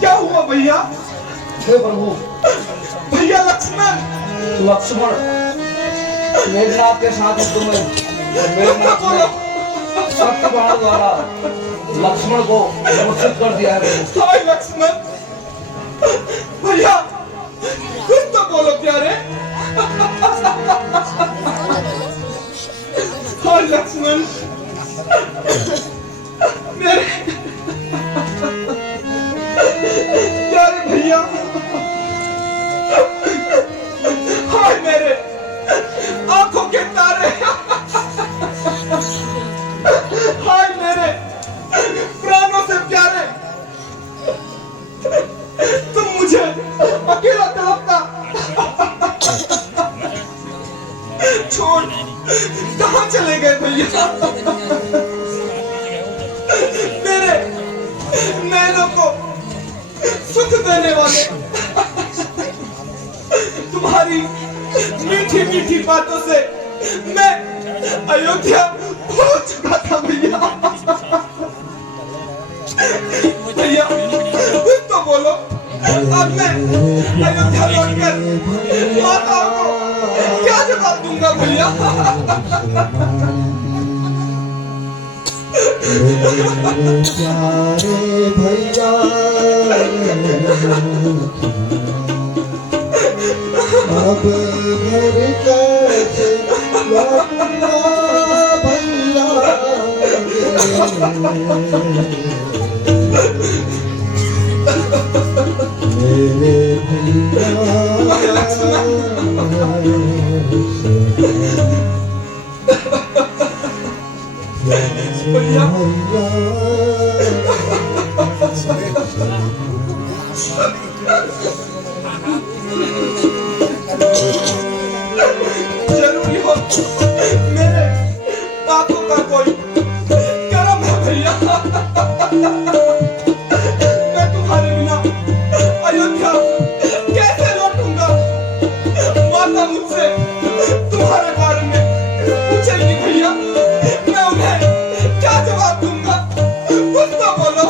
क्या हुआ भैया? हे प्रभु, भैया लक्ष्मण लक्ष्मण मेघनाथ के साथ युद्ध में मेघनाथ ने शक्ति बाण द्वारा लक्ष्मण को मूर्छित कर दिया है। हाय लक्ष्मण, भैया कुछ तो बोलो प्यारे। हाय लक्ष्मण, मेरे प्यारे भैया, हाय मेरे आंखों के तारे, हाय मेरे प्राणों से प्यारे, तुम मुझे अकेला तड़पता छोड़ कहां चले गए भैया? मेरे नैनों को सुख देने वाले, तुम्हारी मीठी मीठी बातों से मैं अयोध्या पहुंच चुका था भैया। भैया कुछ तो बोलो, अब मैं अयोध्या लौटकर माताओं को क्या जवाब दूंगा भैया? प्यारे भैया अब घर कैसे लौटूंगा भैया? मेरे भैया जरूरी हो मेरे बापों का कोई कर्म है भैया। मैं तुम्हारे बिना अयोध्या कैसे लौटूंगा? माता मुझसे तुम्हारे बारे में पूछेगी भैया, मैं उन्हें क्या जवाब दूंगा? कुछ तो बोलो।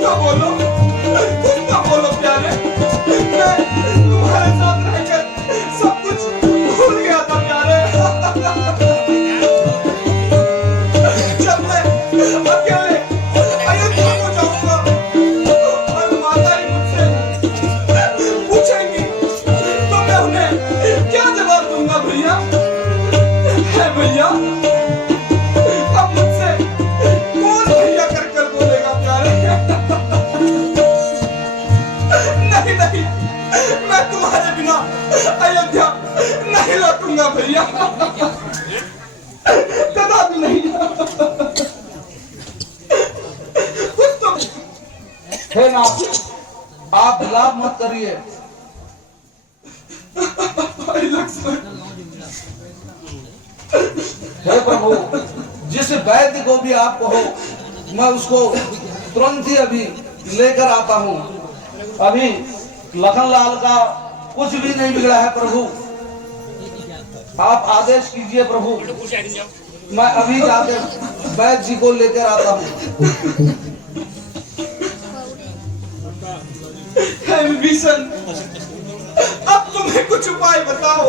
तो बोलो, कुछ तो बोलो प्यारे। मैं तुम्हारे साथ रहकर सब कुछ भूल गया था प्यारे। जब मैं अकेले अयोध्या को जाऊंगा और माता ही मुझसे पूछेंगी तो मैं उन्हें क्या जवाब दूंगा भैया? है भैया, अब मुझसे कौन भैया कर कर बोलेगा प्यारे? नहीं नहीं, मैं तुम्हारे बिना अयोध्या नहीं लौटूंगा भैया, कदापि नहीं। कुछ तो हे नाथ, आप विलाप मत करिए। भाई लक्ष्मण, हे प्रभु, जिस वैद्य को भी आप कहो मैं उसको तुरंत ही अभी लेकर आता हूँ। अभी लखनलाल का कुछ भी नहीं बिगड़ा है प्रभु, आप आदेश कीजिए प्रभु, मैं अभी जाकर वैद्य जी को लेकर आता हूँ। हे विभीषण, अब तुम्हें कुछ उपाय बताओ,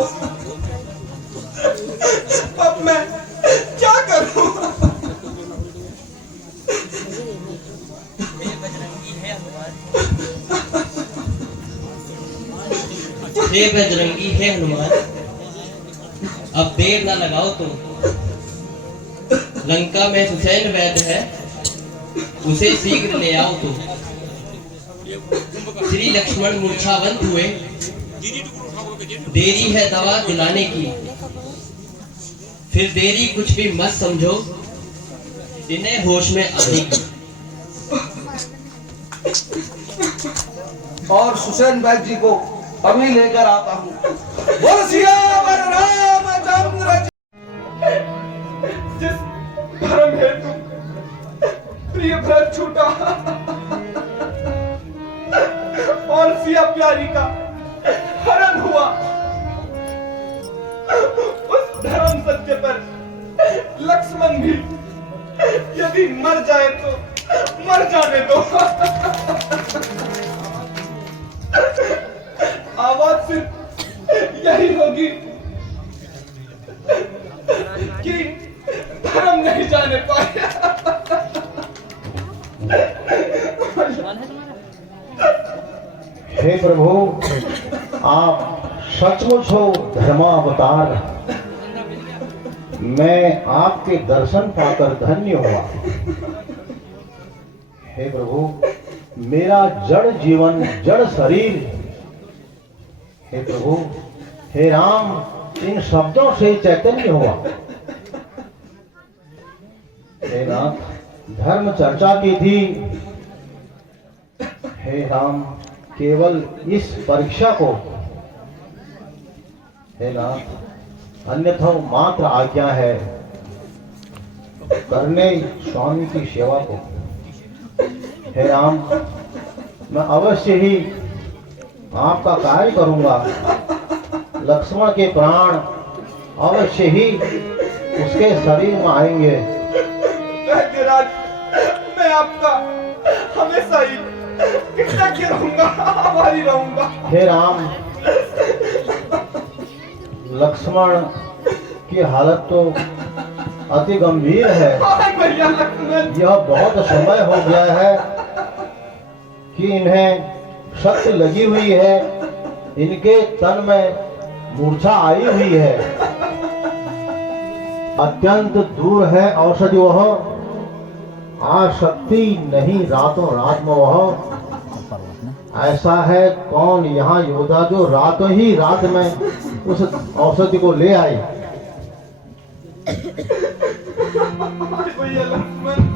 अब मैं क्या करूं? हे बजरंगी, हे हनुमान, अब देर ना लगाओ तुम। लंका में सुसैन वैद्य है, उसे शीघ्र ले आओ तुम। श्री लक्ष्मण मूर्छावंत हुए, देरी है दवा दिलाने की। फिर देरी कुछ भी मत समझो, इन्हें होश में आने की। और सुसैन वैद्य जी को अभी लेकर आता हूँ। बोल सियावर रामचंद्र जी। जिस धर्म हेतु प्रिय भरत छूटा और सिया प्यारी का हरण हुआ, उस धर्म सत्य पर लक्ष्मण भी यदि मर जाए तो मर जाने दो। आवाज सिर्फ यही होगी कि धर्म नहीं जाने पाए। हे प्रभु, आप सचमुच हो धर्मावतार। मैं आपके दर्शन पाकर धन्य हुआ। हे प्रभु, मेरा जड़ जीवन, जड़ शरीर, हे प्रभु, हे राम, इन शब्दों से चैतन्य हुआ। हे नाथ, धर्म चर्चा की थी। हे राम, केवल इस परीक्षा को, हे नाथ, अन्यथा मात्र आज्ञा है करने स्वामी की सेवा को। हे राम, मैं अवश्य ही आपका कार्य करूंगा। लक्ष्मण के प्राण अवश्य ही उसके शरीर में आएंगे। राज्यराज, मैं आपका हमेशा ही कृतज्ञ रहूंगा, आभारी रहूंगा। हे राम, लक्ष्मण की हालत तो अति गंभीर है। भैया लक्ष्मण, यह बहुत समय हो गया है कि इन्हें शक्ति लगी हुई है, इनके तन में मूर्छा आई हुई है। अत्यंत दूर है औषधि वह, आज शक्ति नहीं रातों रात में वह। ऐसा है कौन यहाँ योद्धा जो रातों ही रात में उस औषधि को ले आई। भैया लक्ष्मण,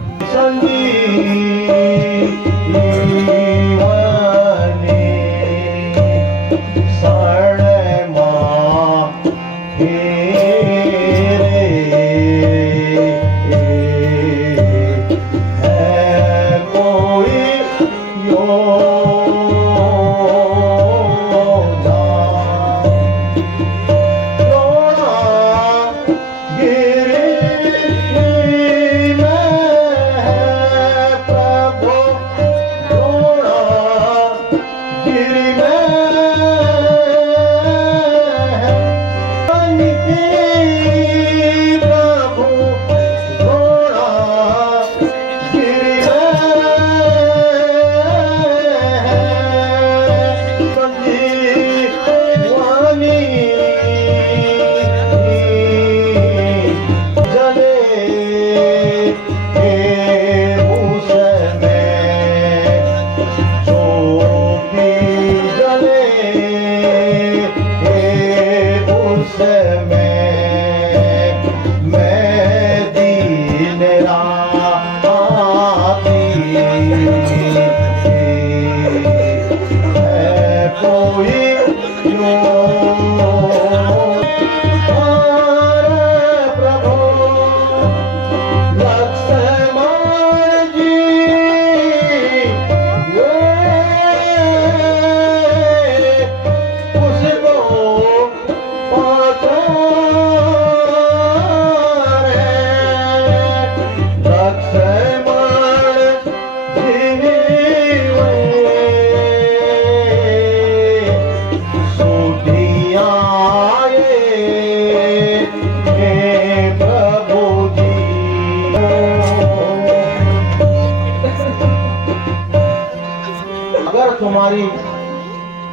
अगर तुम्हारी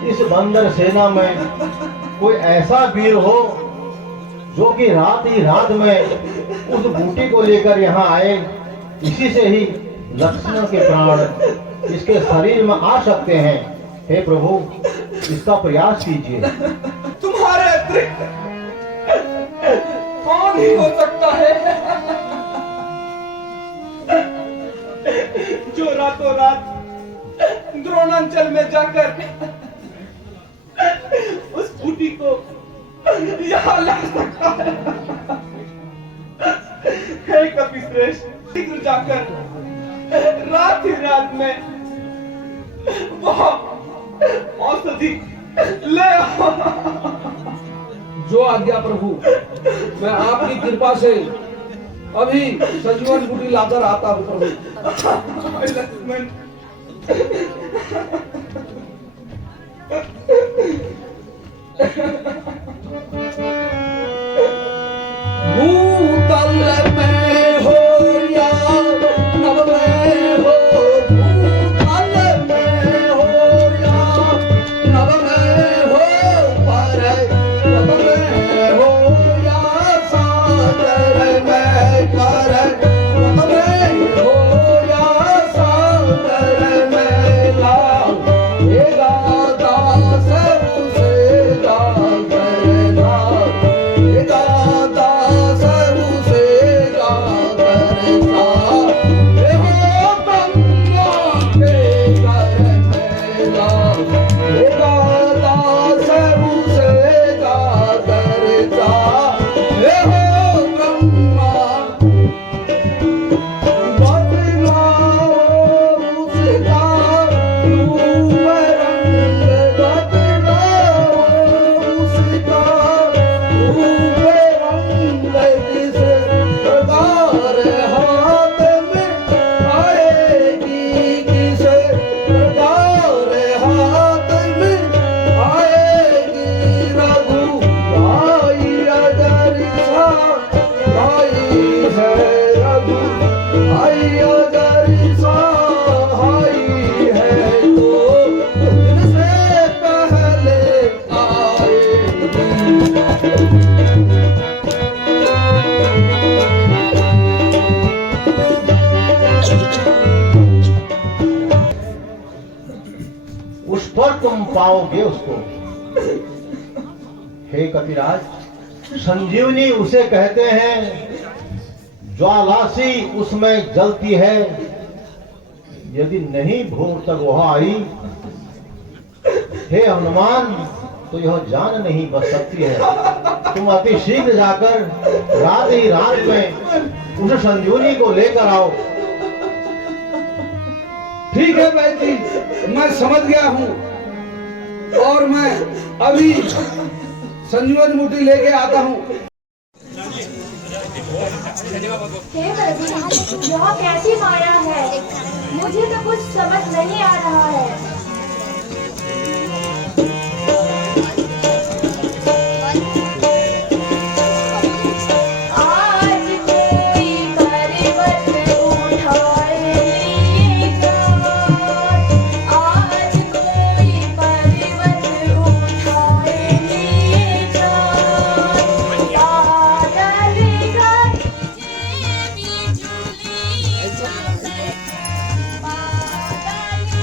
इस बंदर सेना में कोई ऐसा वीर हो जो कि रात ही रात में उस बूटी को लेकर यहाँ आए, इसी से ही लक्ष्मण के प्राण इसके शरीर में आ सकते हैं। हे प्रभु, इसका प्रयास कीजिए। तुम्हारे अतिरिक्त कौन ही हो सकता है जो रातों रात द्रोणांचल में जाकर उस बूटी को यहाँ ला सकता है। हे कपिश्रेष्ठ, शीघ्र जाकर रात ही रात में वो औषधि ले आओ। जो आज्ञा प्रभु, मैं आपकी कृपा से अभी संजीवन बूटी लाकर आता हूँ प्रभु। लक्ष्मण, भूतल में हो या नभ में हो, भूतल में हो या नभ में हो, पर नभ में हो या सागर में, पर नभ में हो या सागर में, लाल ये गाता सब से जागर, लाल ये गाता सब से जागर, ये हो ब्रह्मा के घर में, लाल ये गाता सब से जागर, ये हो ब्रह्मा उस पर तुम पाओगे उसको। हे कपिराज, संजीवनी उसे कहते हैं ज्वालासी उसमें जलती है, यदि नहीं भोर तक वह आई, हे हनुमान, तो यह जान नहीं बच सकती है। तुम अति शीघ्र जाकर रात ही रात में उस संजीवनी को लेकर आओ। ठीक है भाई जी, मैं समझ गया हूँ और मैं अभी संजीवन बूटी लेके आता हूँ। हे प्रभु, यह कैसी माया है, मुझे तो कुछ समझ नहीं आ रहा है। आज कोई पर्वत उठाए जाए, आज कोई पर्वत उठाए जाए, बादल गरजे बिजुली चमके, बादल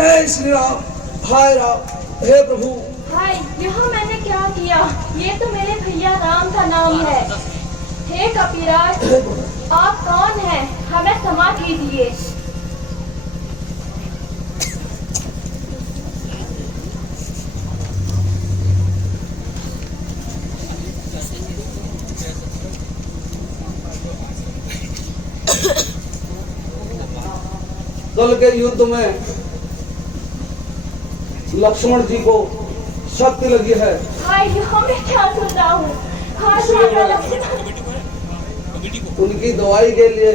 जय श्री राम। हाय राम, हे प्रभु। हाय, यह मैंने क्या किया? ये तो मेरे भैया राम का नाम है। हे कपिराज, आप कौन हैं? हमें क्षमा कीजिए। कल के युद्ध में लक्ष्मण जी को शक्ति लगी है। हाय, यह मैं क्या सुन रहा हूँ? हाय माता लक्ष्मण। उनकी दवाई के लिए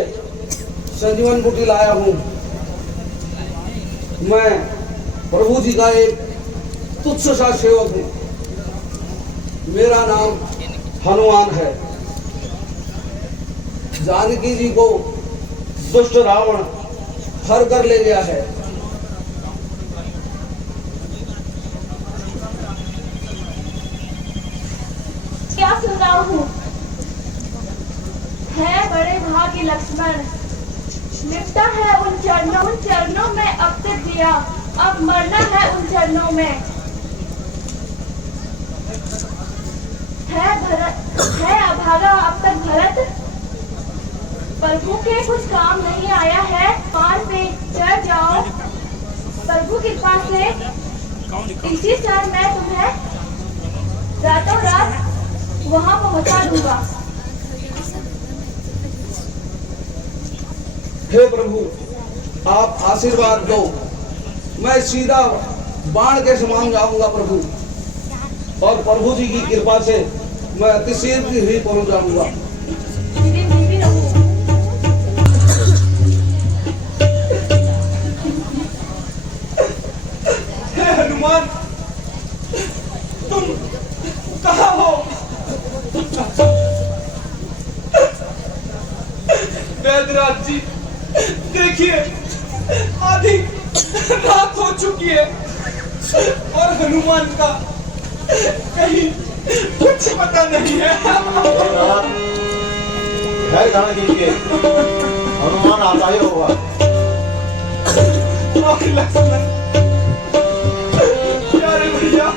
संजीवन बूटी लाया हूँ। मैं प्रभु जी का एक तुच्छ सा सेवक हूँ। मेरा नाम हनुमान है। जानकी जी को दुष्ट रावण हर कर ले गया है। क्या सुन रहा हूँ? है बड़े भाग्य लक्ष्मण, लिपटा है उन चरणों में अब तक दिया, अब मरना है उन चरणों में। है अभागा अब तक भरत, प्रभु के कुछ काम नहीं आया है। पार पे चढ़ जाओ, प्रभु कृपा से इसी क्षण मैं तुम्हें रातों रात वहां पहुंचा दूंगा। हे प्रभु, आप आशीर्वाद दो, मैं सीधा बाण के समान जाऊंगा प्रभु, और प्रभु जी की कृपा से मैं अति शीघ्र ही पहुंच जाऊंगा। धीरे रहो। हे हनुमान, तुम कहाँ हो? वैद्यराज जी, देखिए आधी रात हो चुकी है और हनुमान का कहीं कुछ पता नहीं है। खैर जाने दीजिए, हनुमान आता ही होगा। और लक्ष्मण, प्यारे भैया,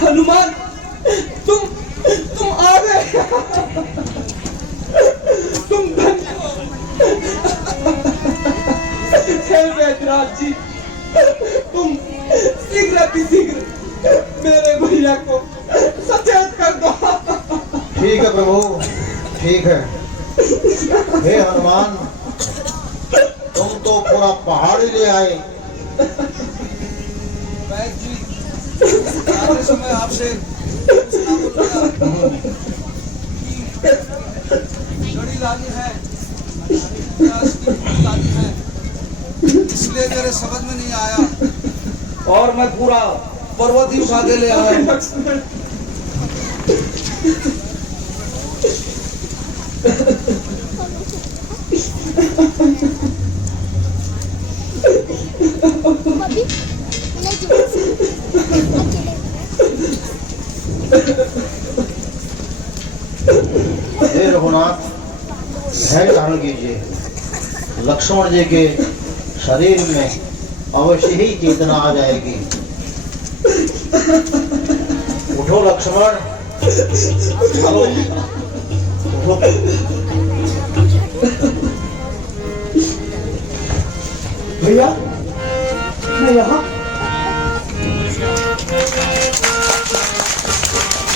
हनुमान, तुम आ गए। तुम धन्य हो। हे वैद्यराज जी, तुम शीघ्र मेरे भैया को सचेत कर दो। ठीक है प्रभु, ठीक है। हे हनुमान, तुम तो पूरा पहाड़ ही ले आए। वैद्य जी, आते समय आपसे पूछना बोल गया कि जड़ी लानी है या इसकी फूल लानी है, इसलिए मेरे समझ में नहीं आया और मैं पूरा पर्वत ही उठा के ले आया। लक्ष्मण हे रघुनाथ, धैर्य धारण कीजिए। लक्ष्मण जी के शरीर में अवश्य ही चेतना आ जाएगी। उठो लक्ष्मण, चलो उठो। भैया मैं यहाँ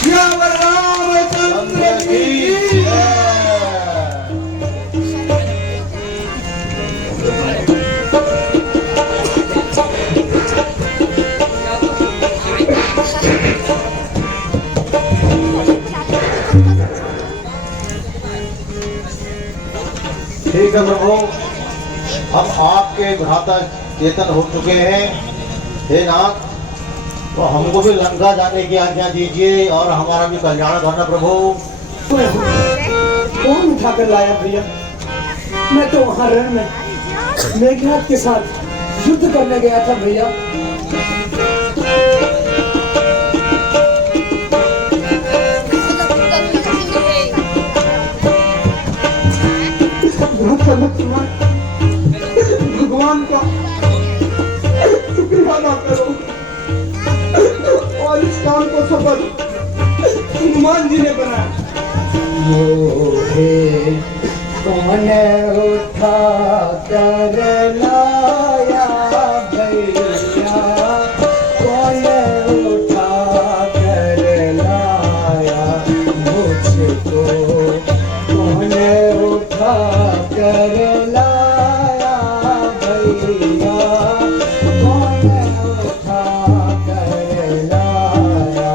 रामचंद्र की ठीक है प्रभु, हम आपके भ्राता चेतन हो चुके हैं। हे नाथ, तो हमको भी लंका जाने की आज्ञा दीजिए और हमारा भी कल्याण करना प्रभु। कौन उठा कर लाया भैया? मैं तो वहाँ रण में मेघनाथ के साथ युद्ध करने गया था भैया। भगवान का शुक्रिया अदा करो और इस काम को सफल हनुमान जी ने बनाया। कौन उठा कर लाया भैया, कौन उठा कर लाया मुझको, कौन उठा कर लाया भैया, कौन उठा कर लाया।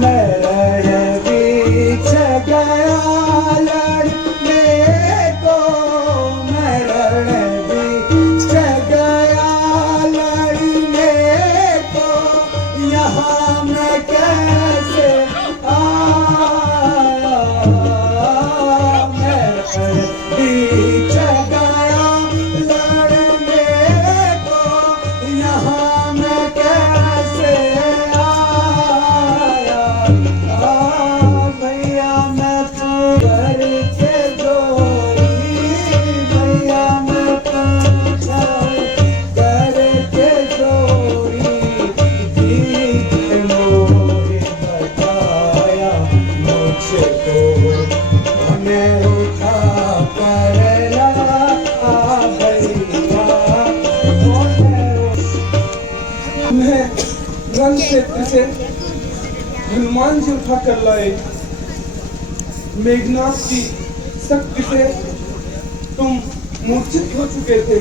मेरे बीच गया लड़ने को, मेरे बीच गया लड़ने को, यहाँ मैं कैसे आया। मेरे बीच गया लड़ने को, यहाँ मैं कैसे आया। भैया मैं तुझर के जोरी, भैया मैं तुझर के जोरी, दीप मोहे बताया मुझको, कौन उठा कर लाया भैया, कौन। मैं रण क्षेत्र से हनुमान जी उठा कर लाए। मेघनाथ की शक्ति से तुम मूर्छित हो चुके थे।